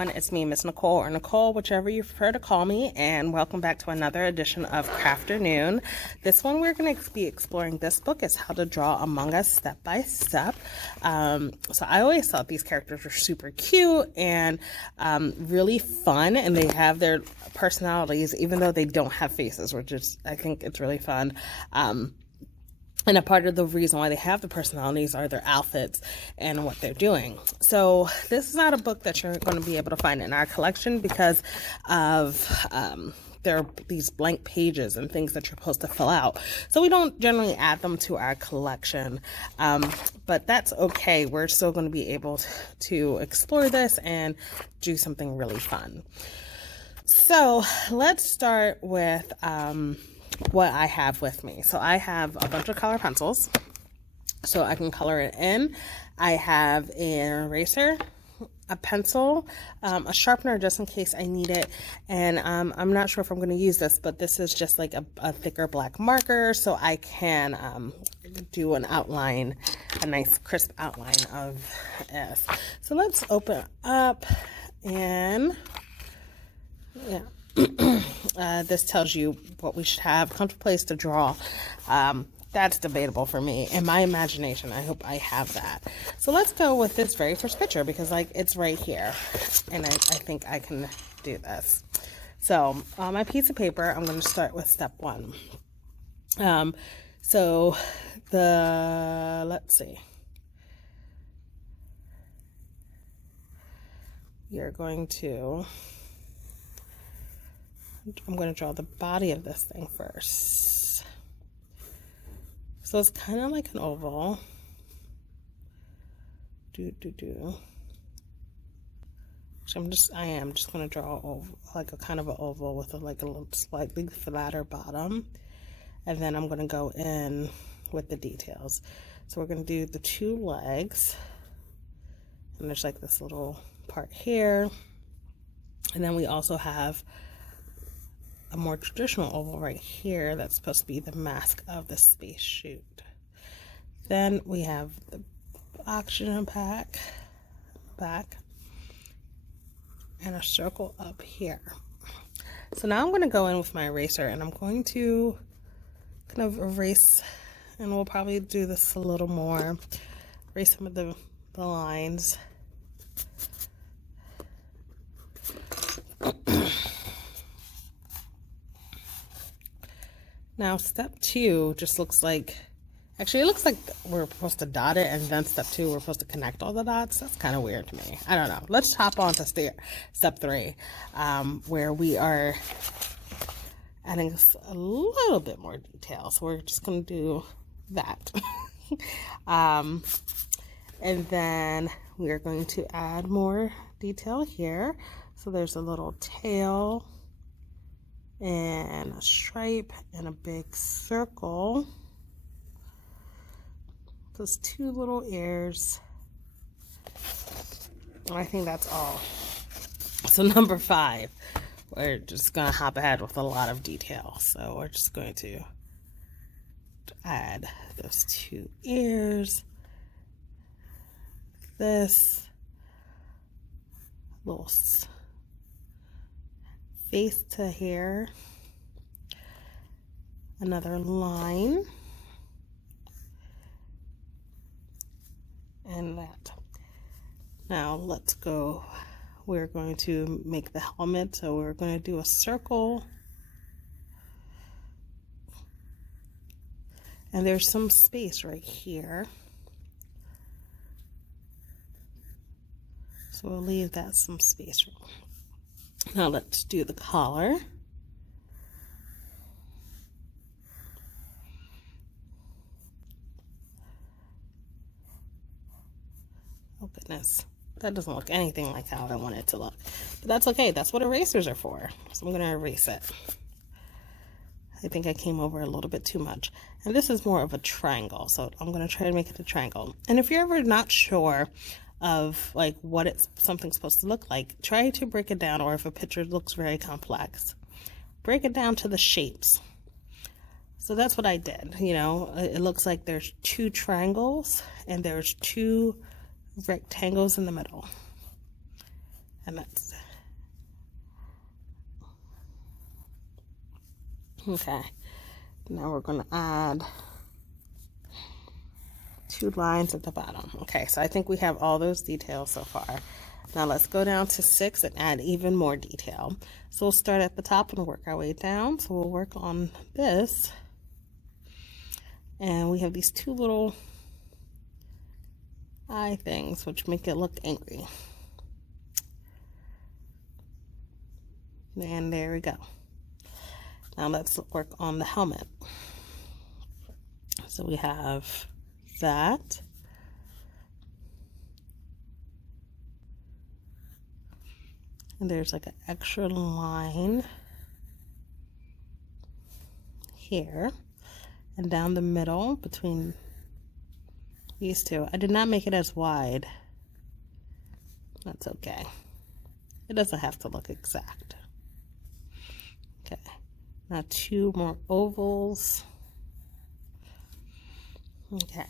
everyone, it's me, Miss Nicole, or Nicole, whichever you prefer to call me, and welcome back to another edition of Crafternoon. This one we're going to be exploring this book is How to Draw Among Us Step by Step. So I always thought these characters were super cute and really fun, and they have their personalities even though they don't have faces, which is, I think it's really fun. And a part of the reason why they have the personalities are their outfits and what they're doing. So this is not a book that you're going to be able to find in our collection because of there are these blank pages and things that you're supposed to fill out. So we don't generally add them to our collection, but that's okay. We're still going to be able to explore this and do something really fun. So let's start with what I have with me. So I have a bunch of color pencils so I can color it in. I have an eraser, a pencil, a sharpener just in case I need it, and I'm not sure if I'm going to use this, but this is just like a thicker black marker so I can do an outline, a nice crisp outline of this. So let's open it up, and yeah. This tells you what we should have, comfortable place to draw. That's debatable for me. In my imagination, I hope I have that. So let's go with this very first picture because like it's right here. And I think I can do this. So on my piece of paper, I'm going to start with step one. Let's see. I'm going to draw the body of this thing first. So it's kind of like an oval. So I am just going to draw oval, like a kind of an oval with a little slightly flatter bottom. And then I'm going to go in with the details. So we're going to do the two legs. And there's like this little part here. And then we also have a more traditional oval right here that's supposed to be the mask of the space chute. Then we have the oxygen pack back and a circle up here. So now I'm going to go in with my eraser and I'm going to kind of erase, and we'll probably do this a little more, erase some of the lines. Now, step two just looks like, actually, it looks like we're supposed to dot it, and then step two, we're supposed to connect all the dots. That's kind of weird to me. I don't know. Let's hop on to step three, where we are adding a little bit more detail. So we're just going to do that. And then we are going to add more detail here. So there's a little tail, and a stripe, and a big circle. Those two little ears. And I think that's all. So number 5, we're just gonna hop ahead with a lot of detail. So we're just going to add those 2 ears, this little face to hair, another line, and that. Now let's go, we're going to make the helmet, so we're going to do a circle, and there's some space right here, so we'll leave that some space. Now let's do the collar. Oh goodness, that doesn't look anything like how I want it to look. But that's okay, that's what erasers are for. So I'm gonna erase it. I think I came over a little bit too much. And this is more of a triangle, so I'm gonna try to make it a triangle. And if you're ever not sure of like what something's supposed to look like, try to break it down, or if a picture looks very complex, break it down to the shapes. So that's what I did. You know, it looks like there's 2 triangles and there's 2 rectangles in the middle. And that's okay. Now we're going to add 2 lines at the bottom. Okay, so I think we have all those details so far. Now let's go down to 6 and add even more detail. So we'll start at the top and work our way down. So we'll work on this. And we have these 2 little eye things, which make it look angry. And there we go. Now let's work on the helmet. So we have that. And there's like an extra line here and down the middle between these 2. I did not make it as wide. That's okay. It doesn't have to look exact. Okay. Now 2 more ovals. Okay.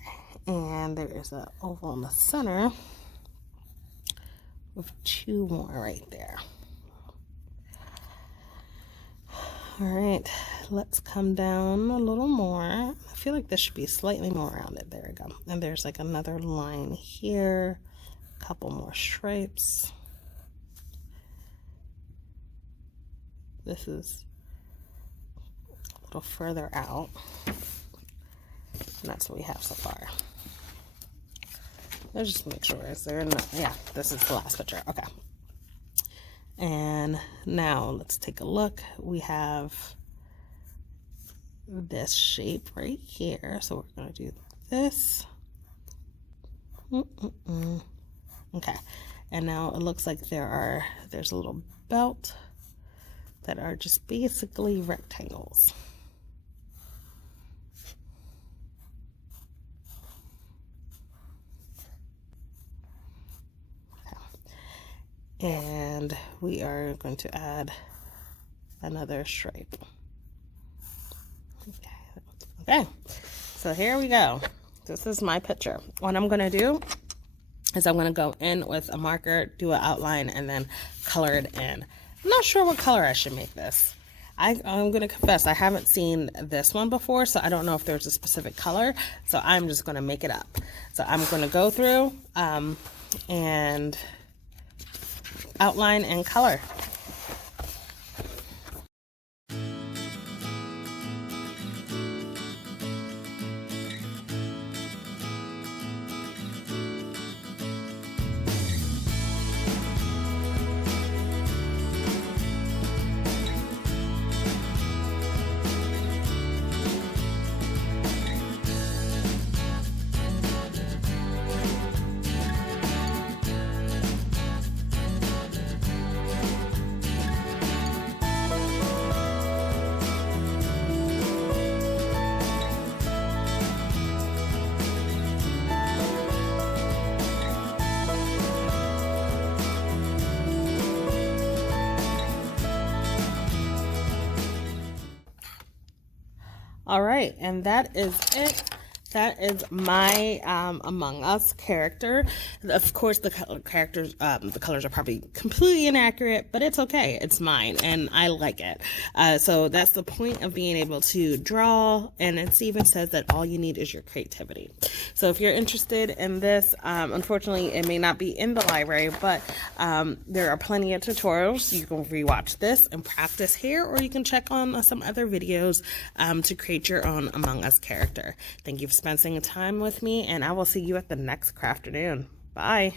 And there is an oval in the center with 2 more right there. All right, let's come down a little more. I feel like this should be slightly more rounded. There we go. And there's like another line here, a couple more stripes. This is a little further out. And that's what we have so far. Let's just make sure. Is there enough? Yeah, this is the last picture. Okay. And now let's take a look. We have this shape right here. So we're going to do this. Okay. And now it looks like there's a little belt that are just basically rectangles. And we are going to add another stripe. Okay, so here we go. This is my picture. What I'm going to do is I'm going to go in with a marker, do an outline, and then color it in. I'm not sure what color I should make this. I'm going to confess, I haven't seen this one before, so I don't know if there's a specific color, so I'm just going to make it up. So I'm going to go through and outline and color. All right, and that is it. That is my Among Us character. Of course, the colors are probably completely inaccurate, but it's okay. It's mine, and I like it. So that's the point of being able to draw, and it even says that all you need is your creativity. So if you're interested in this, unfortunately, it may not be in the library, but there are plenty of tutorials. You can rewatch this and practice here, or you can check on some other videos to create your own Among Us character. Thank you for spending time with me, and I will see you at the next Crafternoon. Bye.